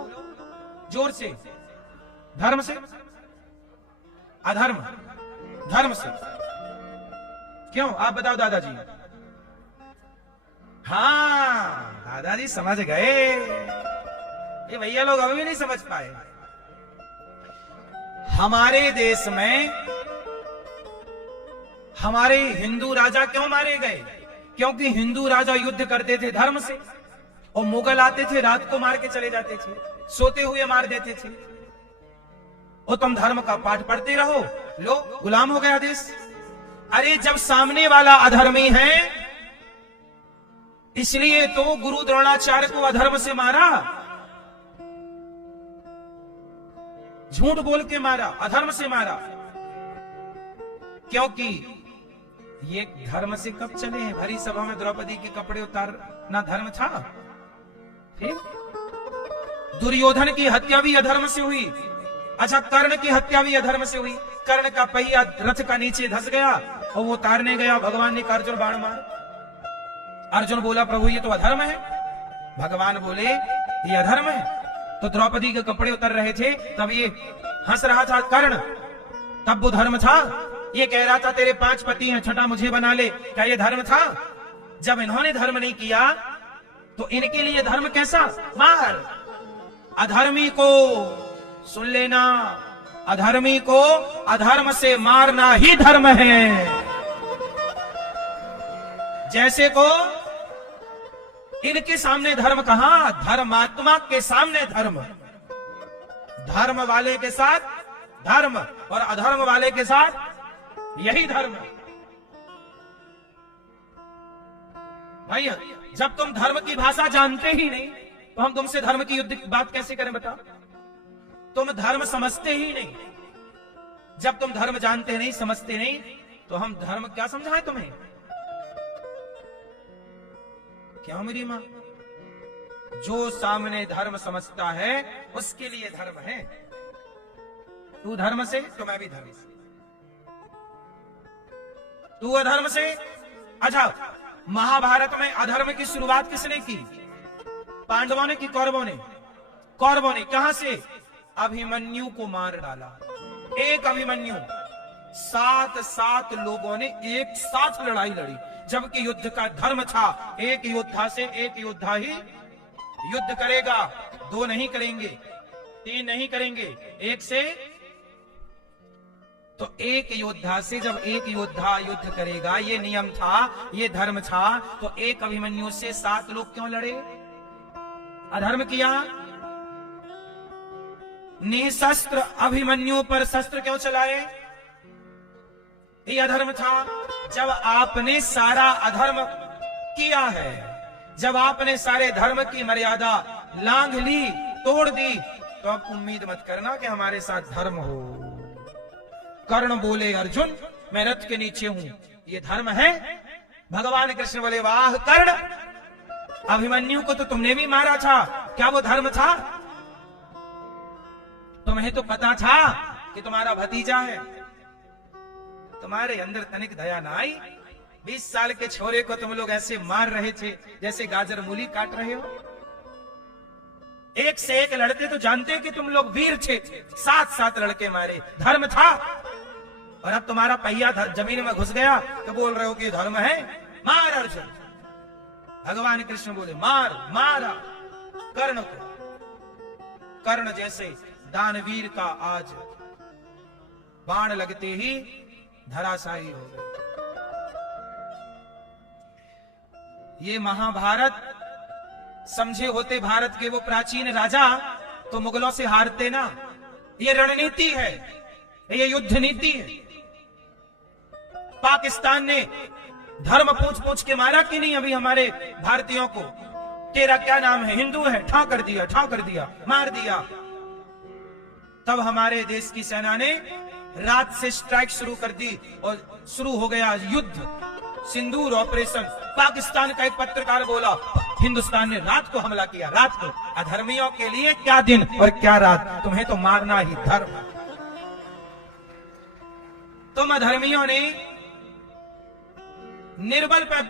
जोर से। धर्म से? अधर्म? धर्म से। क्यों? आप बताओ दादाजी। हाँ दादाजी समझ गए, ये भैया लोग अभी भी नहीं समझ पाए। हमारे देश में हमारे हिंदू राजा क्यों मारे गए? क्योंकि हिंदू राजा युद्ध करते थे धर्म से, और मुगल आते थे रात को मार के चले जाते थे, सोते हुए मार देते थे। और तुम धर्म का पाठ पढ़ते रहो, लो गुलाम हो गया देश। अरे जब सामने वाला अधर्मी है, इसलिए तो गुरु द्रोणाचार्य को अधर्म से मारा, झूठ बोल के मारा, अधर्म से मारा, क्योंकि ये धर्म से कब चले हैं? भरी सभा में द्रौपदी के कपड़े उतारना धर्म था? फिर दुर्योधन की हत्या भी अधर्म से हुई। अच्छा, कर्ण की हत्या भी अधर्म से हुई। कर्ण का पहिया रथ का नीचे धस गया और वो उतारने गया, भगवान ने अर्जुन बाण मार। अर्जुन बोला प्रभु ये तो अधर्म है। भगवान बोले ये अधर्म है। तो द्रौपदी के कपड़े उतर रहे थे, तब ये हंस रहा था कर्ण, तब वो धर्म था? ये कह रहा था तेरे 5 पति हैं, छठा मुझे बना ले, क्या ये धर्म था? जब इन्होंने धर्म नहीं किया तो इनके लिए धर्म कैसा? मार। अधर्मी को सुन लेना, अधर्मी को अधर्म से मारना ही धर्म है। जैसे को इनके सामने धर्म कहां? धर्मात्मा के सामने धर्म। धर्म वाले के साथ धर्म और अधर्म वाले के साथ यही धर्म। भैया जब तुम धर्म की भाषा जानते ही नहीं तो हम तुमसे धर्म की युद्ध की बात कैसे करें बताओ? तुम धर्म समझते ही नहीं। जब तुम धर्म जानते नहीं, समझते नहीं, तो हम धर्म क्या समझाएं तुम्हें? क्यों मेरी मां? जो सामने धर्म समझता है उसके लिए धर्म है। तू धर्म से तो मैं भी धर्म से, तू अधर्म से। अच्छा, महाभारत में अधर्म की शुरुआत किसने की? पांडवों ने कि कौरवों ने? कौरवों ने। कहां से? अभिमन्यु को मार डाला। एक अभिमन्यु, 7 लोगों ने एक साथ लड़ाई लड़ी, जबकि युद्ध का धर्म था एक योद्धा से एक योद्धा ही युद्ध करेगा, 2 नहीं करेंगे, 3 नहीं करेंगे, एक से। तो एक योद्धा से जब एक योद्धा युद्ध करेगा, ये नियम था, ये धर्म था, तो एक अभिमन्यु से 7 लोग क्यों लड़े? अधर्म किया। निशस्त्र अभिमन्यु पर शस्त्र क्यों चलाए? ये अधर्म था। जब आपने सारा अधर्म किया है, जब आपने सारे धर्म की मर्यादा लांघ ली, तोड़ दी, तो अब उम्मीद मत करना कि हमारे साथ धर्म हो। कर्ण बोले अर्जुन मैं रथ के नीचे हूं, ये धर्म है? भगवान कृष्ण बोले वाह कर्ण, अभिमन्यु को तो तुमने भी मारा था, क्या वो धर्म था? तुम्हें तो पता था कि तुम्हारा भतीजा है, तुम्हारे अंदर तनिक दया ना आई? 20 साल के छोरे को तुम लोग ऐसे मार रहे थे जैसे गाजर मूली काट रहे हो। एक से एक लड़ते तो जानते कि तुम लोग वीर थे, 7 लड़के मारे, धर्म था। और अब तुम्हारा पहिया जमीन में घुस गया तो बोल रहे हो कि धर्म है? मार अर्जुन। भगवान कृष्ण बोले मार। मारा कर्ण को। कर्ण जैसे दानवीर का आज बाण लगते ही धराशायी हो गए। ये महाभारत समझे होते भारत के वो प्राचीन राजा तो मुगलों से हारते ना। ये रणनीति है, ये युद्ध नीति है। पाकिस्तान ने धर्म पूछ के मारा कि नहीं अभी हमारे भारतीयों को? तेरा क्या नाम है? हिंदू है, ठा कर दिया, मार दिया। तब हमारे देश की सेना ने रात से स्ट्राइक शुरू कर दी और शुरू हो गया युद्ध, सिंदूर ऑपरेशन। पाकिस्तान का एक पत्रकार बोला हिंदुस्तान ने रात को हमला किया, रात को। अधर्मियों के लिए क्या दिन और क्या रात, तुम्हें तो मारना ही धर्म। तुम अधर्मियों ने निर्बल पर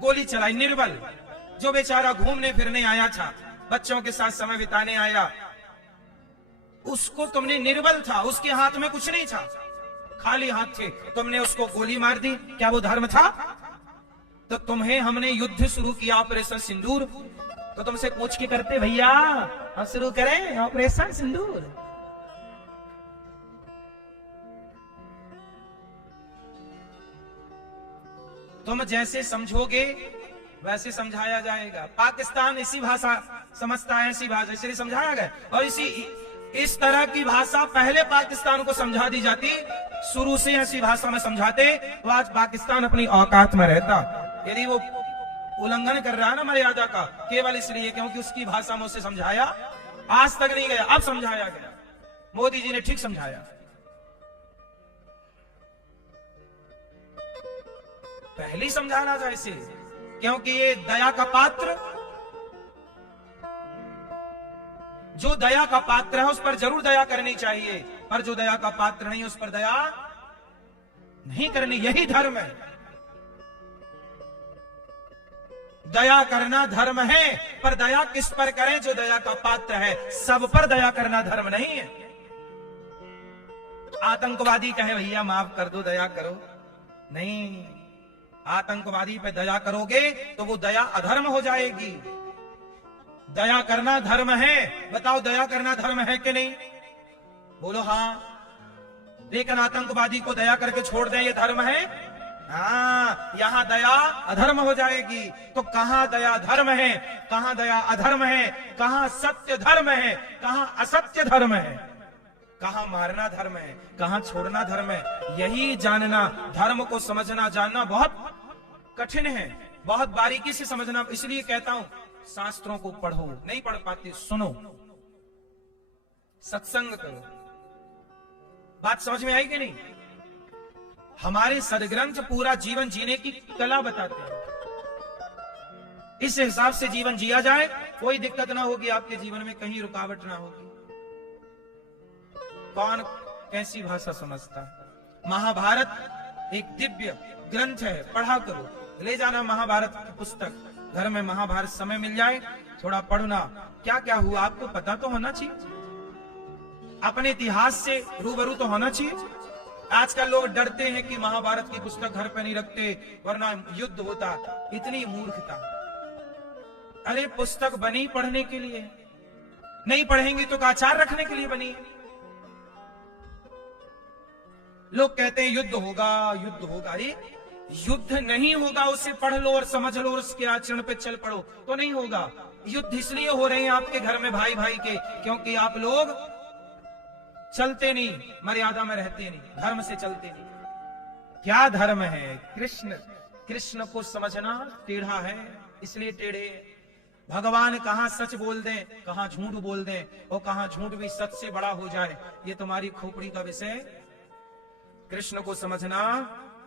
गोली चलाई। निर्बल जो बेचारा घूमने फिरने आया था, बच्चों के साथ समय बिताने आया, उसको तुमने, निर्बल था, उसके हाथ में कुछ नहीं था, खाली हाथ थे, तुमने उसको गोली मार दी, क्या वो धर्म था? तो तुम्हें हमने युद्ध शुरू किया ऑपरेशन सिंदूर, तो तुमसे पूछ के करते भैया हम शुरू करें ऑपरेशन सिंदूर? तुम जैसे समझोगे वैसे समझाया जाएगा। पाकिस्तान इसी भाषा समझता है, इसी भाषा इसलिए समझाया गया। और इसी इस तरह की भाषा पहले पाकिस्तान को समझा दी जाती, शुरू से ऐसी भाषा में समझाते तो आज पाकिस्तान अपनी औकात में रहता। यदि वो उल्लंघन कर रहा है ना मर्यादा का, केवल इसलिए क्योंकि उसकी भाषा में उसे समझाया, आज तक नहीं गया, अब समझाया गया। मोदी जी ने ठीक समझाया। पहले समझाना था इसे, क्योंकि ये दया का पात्र, जो दया का पात्र है उस पर जरूर दया करनी चाहिए, पर जो दया का पात्र नहीं उस पर दया नहीं करनी। यही धर्म है। दया करना धर्म है, पर दया किस पर करें? जो दया का पात्र है। सब पर दया करना धर्म नहीं है। आतंकवादी कहे भैया माफ कर दो, दया करो, नहीं, आतंकवादी पे दया करोगे तो वो दया अधर्म हो जाएगी। दया करना धर्म है। बताओ दया करना धर्म है कि नहीं? बोलो हाँ। लेकिन आतंकवादी को दया करके छोड़ दें ये धर्म है? हाँ, यहां दया अधर्म हो जाएगी। तो कहां दया धर्म है, कहां दया अधर्म है, कहां सत्य धर्म है, कहां असत्य धर्म है, कहां मारना धर्म है, कहां छोड़ना धर्म है? यही जानना, धर्म को समझना जानना बहुत कठिन है, बहुत बारीकी से समझना। इसलिए कहता हूं शास्त्रों को पढ़ो, नहीं पढ़ पाते सुनो, सत्संग करो। बात समझ में आई कि नहीं? हमारे सदग्रंथ पूरा जीवन जीने की कला बताते हैं। इस हिसाब से जीवन जिया जाए, कोई दिक्कत ना होगी आपके जीवन में, कहीं रुकावट ना होगी। कौन कैसी भाषा समझता है? महाभारत एक दिव्य ग्रंथ है, पढ़ा करो। ले जाना महाभारत की पुस्तक, घर में महाभारत समय मिल जाए थोड़ा पढ़ना। क्या क्या हुआ आपको पता तो होना चाहिए, अपने इतिहास से रूबरू तो होना चाहिए। आजकल लोग डरते हैं कि महाभारत की पुस्तक घर पे नहीं रखते वरना युद्ध होता। इतनी मूर्खता। अरे पुस्तक बनी पढ़ने के लिए, नहीं पढ़ेंगे तो आचार रखने के लिए बनी। लोग कहते हैं युद्ध होगा, युद्ध होगा। अरे युद्ध नहीं होगा, उसे पढ़ लो और समझ लो और उसके आचरण पे चल पड़ो तो नहीं होगा। युद्ध इसलिए हो रहे हैं आपके घर में भाई भाई के, क्योंकि आप लोग चलते नहीं, मर्यादा में रहते नहीं, धर्म से चलते नहीं। क्या धर्म है? कृष्ण, कृष्ण को समझना टेढ़ा है, इसलिए टेढ़े। भगवान कहां सच बोल दें, कहां झूठ बोल दें, और कहां झूठ भी सच से बड़ा हो जाए, ये तुम्हारी खोपड़ी का विषय। कृष्ण को समझना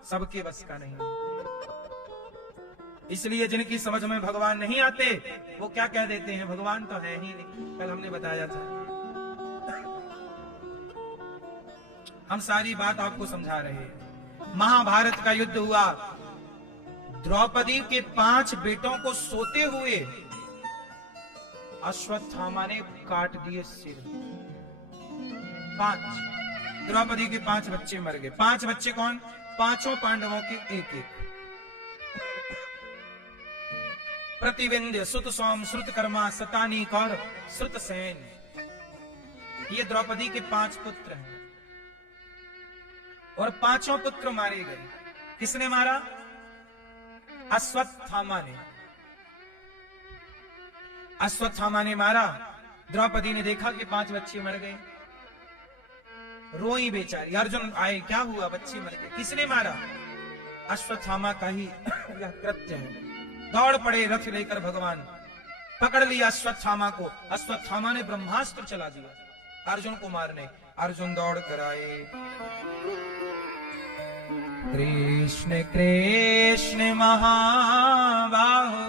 सबके बस का नहीं। इसलिए जिनकी समझ में भगवान नहीं आते वो क्या कह देते हैं, भगवान तो है ही नहीं। कल हमने बताया था, हम सारी बात आपको समझा रहे हैं। महाभारत का युद्ध हुआ, द्रौपदी के 5 बेटों को सोते हुए अश्वत्थामा ने काट दिए सिर। 5, द्रौपदी के 5 बच्चे मर गए। 5 बच्चे कौन? 5 पांडवों के एक एक। प्रतिविंध्य, सुत सोम, श्रुतकर्मा, सतानीक और श्रुतसेन, ये द्रौपदी के 5 पुत्र हैं। और 5 पुत्र मारे गए। किसने मारा? अश्वत्थामा ने। अश्वत्थामा ने मारा। द्रौपदी ने देखा कि 5 बच्चे मर गए, रोई बेचारी। अर्जुन आए, क्या हुआ? बच्चे मर गए। किसने मारा? अश्वत्थामा का ही यह कृत्य है। दौड़ पड़े रथ लेकर भगवान, पकड़ लिया अश्वत्थामा को। अश्वत्थामा ने ब्रह्मास्त्र चला दिया अर्जुन को मारने। अर्जुन दौड़ कर आए, कृष्ण कृष्ण महाबाहो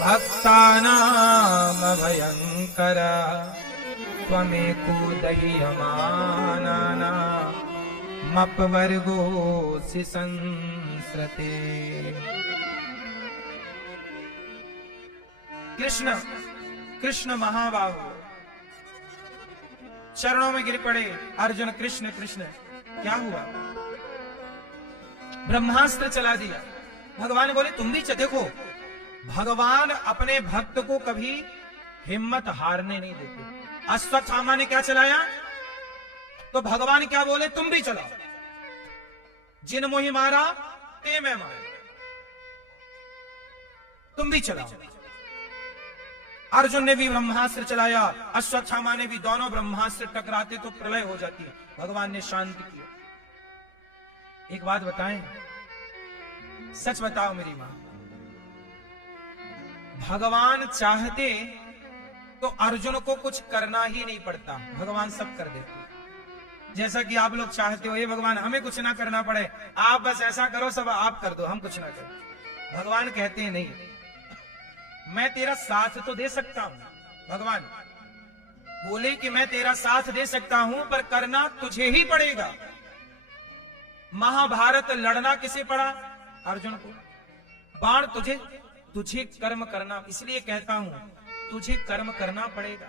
भक्तानाम भयंकर त्वमेको दह्यमानाना मपवर्गोऽसि संसृते। कृष्ण, कृष्ण महाबाहो चरणों में गिर पड़े। अर्जुन कृष्ण कृष्ण, क्या हुआ? ब्रह्मास्त्र चला दिया। भगवान बोले तुम भी देखो, भगवान अपने भक्त को कभी हिम्मत हारने नहीं देते। अश्वत्थामा ने क्या चलाया तो भगवान क्या बोले? तुम भी चलाओ। जिन मोहि मारा ते मैं मारा, तुम भी चलाओ। अर्जुन ने भी ब्रह्मास्त्र चलाया, अश्वत्थामा ने भी, दोनों ब्रह्मास्त्र टकराते तो प्रलय हो जाती है। भगवान ने शांत किया। एक बात बताएं, सच बताओ मेरी मां, भगवान चाहते तो अर्जुन को कुछ करना ही नहीं पड़ता, भगवान सब कर देते। जैसा कि आप लोग चाहते हो, ये भगवान हमें कुछ ना करना पड़े, आप बस ऐसा करो, सब आप कर दो, हम कुछ ना करें। भगवान कहते हैं नहीं, मैं तेरा साथ तो दे सकता हूं। भगवान बोले कि मैं तेरा साथ दे सकता हूं, पर करना तुझे ही पड़ेगा। महाभारत लड़ना किसे पड़ा? अर्जुन को। बाण तुझे कर्म करना, इसलिए कहता हूं तुझे कर्म करना पड़ेगा।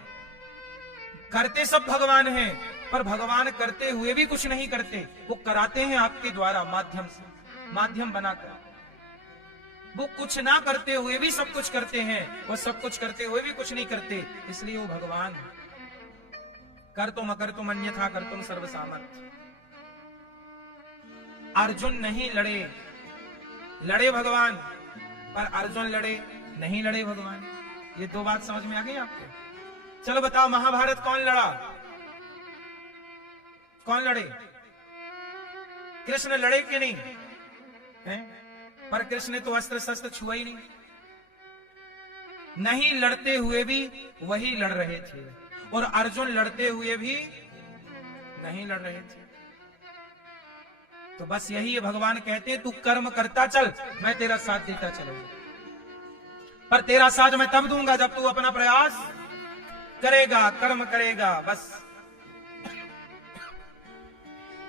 करते सब भगवान हैं, पर भगवान करते हुए भी कुछ नहीं करते, वो कराते हैं आपके द्वारा, माध्यम से, माध्यम बनाकर। वो कुछ ना करते हुए भी सब कुछ करते हैं, वो सब कुछ करते हुए भी कुछ नहीं करते, इसलिए वो भगवान है। कर तुम अकर तुम अन्यथा कर तुम सर्व सामर्थ। अर्जुन नहीं लड़े भगवान, पर अर्जुन लड़े नहीं लड़े भगवान। ये दो बात समझ में आ गई आपको? चलो बताओ, महाभारत कौन लड़ा? कौन लड़े? कृष्ण लड़े कि नहीं हैं? पर कृष्ण ने तो अस्त्र शस्त्र छुआ ही नहीं। नहीं लड़ते हुए भी वही लड़ रहे थे, और अर्जुन लड़ते हुए भी नहीं लड़ रहे थे। तो बस यही है, भगवान कहते हैं तू कर्म करता चल, मैं तेरा साथ देता चलूंगा। पर तेरा साथ मैं तब दूंगा जब तू अपना प्रयास करेगा, कर्म करेगा। बस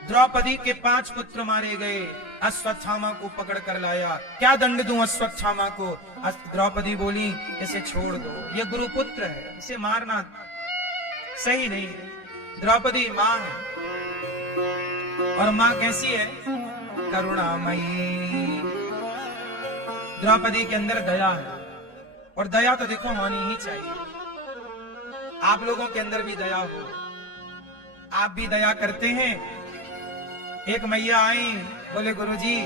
द्रौपदी के 5 पुत्र मारे गए, अश्वत्थामा को पकड़ कर लाया। क्या दंड दूं अश्वत्थामा को? द्रौपदी बोली इसे छोड़ दो, ये गुरुपुत्र है, इसे मारना सही नहीं है। द्रौपदी मां है, और मां कैसी है? करुणामयी। द्रौपदी के अंदर दया है, और दया तो देखो होनी ही चाहिए। आप लोगों के अंदर भी दया हो, आप भी दया करते हैं। एक मैया आई, बोले गुरुजी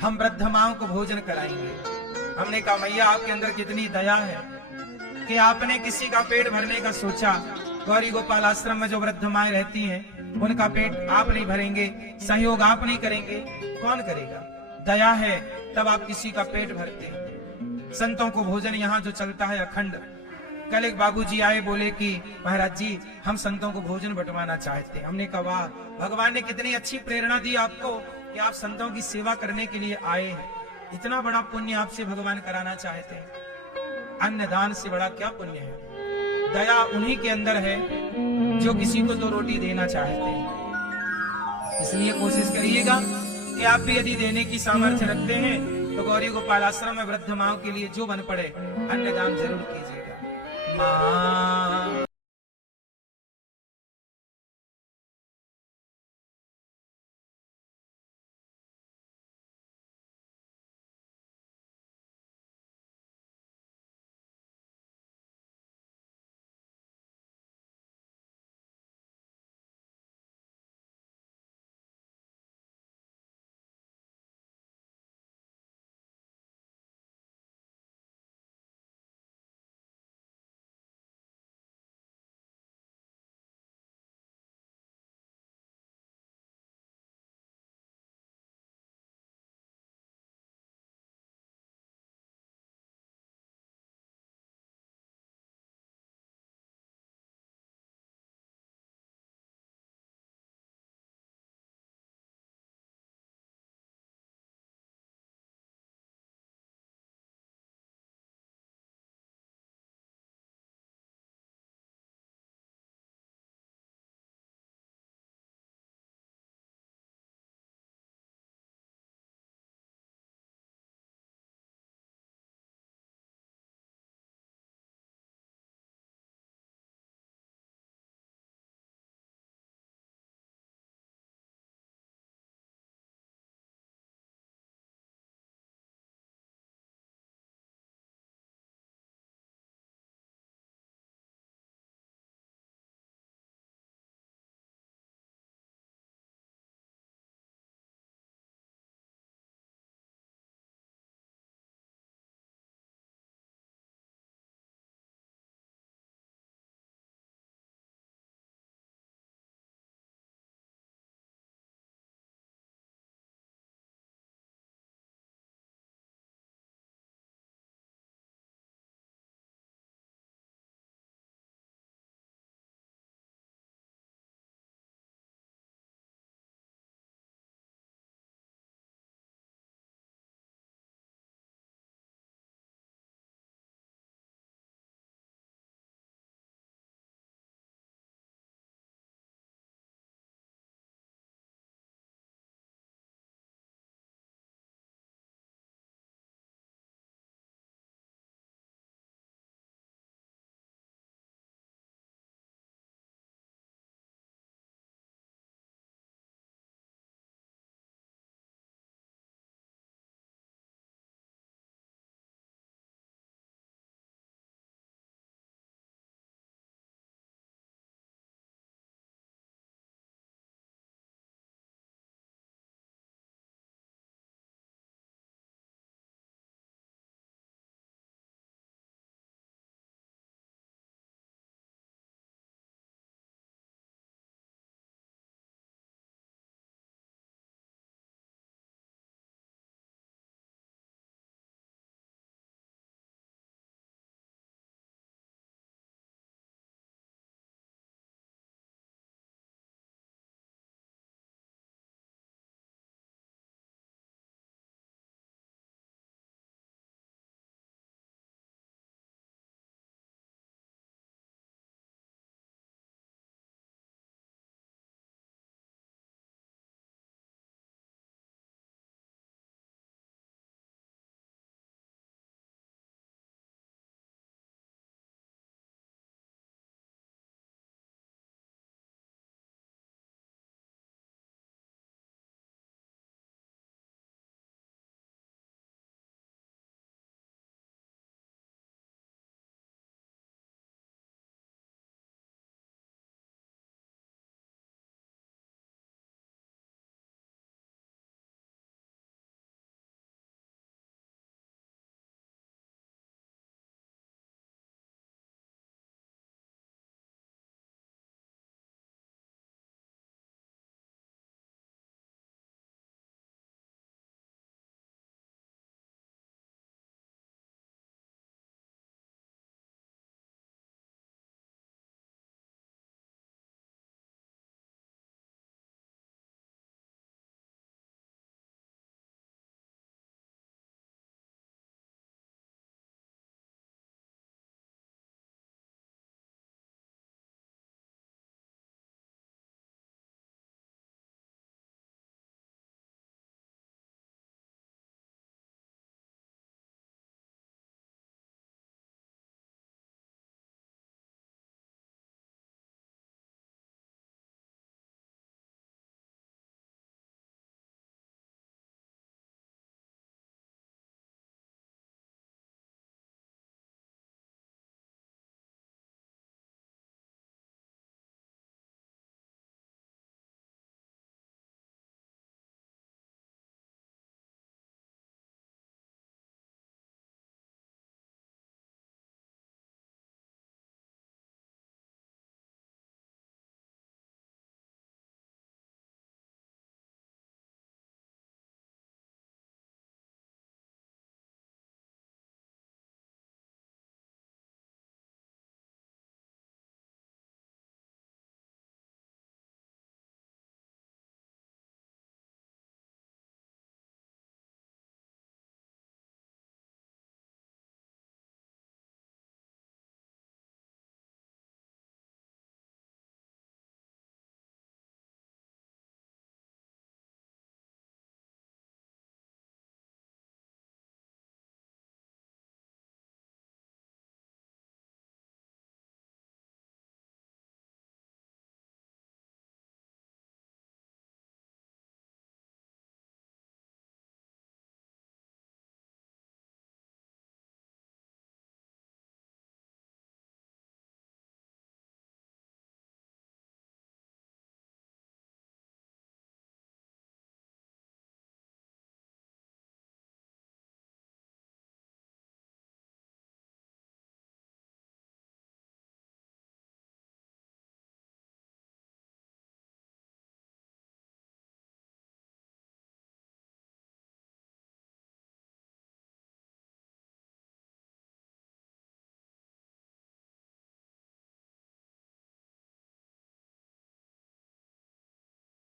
हम वृद्ध माओं को भोजन कराएंगे। हमने कहा मैया आपके अंदर कितनी दया है कि आपने किसी का पेट भरने का सोचा। गौरी गोपाल आश्रम में जो वृद्ध माएं रहती हैं, उनका पेट आप नहीं भरेंगे, सहयोग आप नहीं करेंगे, कौन करेगा? दया है तब आप किसी का पेट भरते हैं। संतों को भोजन यहाँ जो चलता है अखंड। कल एक बाबूजी आए, बोले कि महाराज जी हम संतों को भोजन बंटवाना चाहते हैं। हमने कहा वाह, भगवान ने कितनी अच्छी प्रेरणा दी आपको कि आप संतों की सेवा करने के लिए आए हैं। इतना बड़ा पुण्य आपसे भगवान कराना चाहते हैं। अन्नदान से बड़ा क्या पुण्य है? दया उन्हीं के अंदर है जो किसी को 2 रोटी देना चाहते हैं। इसलिए कोशिश करिएगा कि आप भी यदि देने की सामर्थ्य रखते हैं तो गौरी गोपाल आश्रम में वृद्ध माओं के लिए जो बन पड़े अन्नदान जरूर कीजिएगा। मां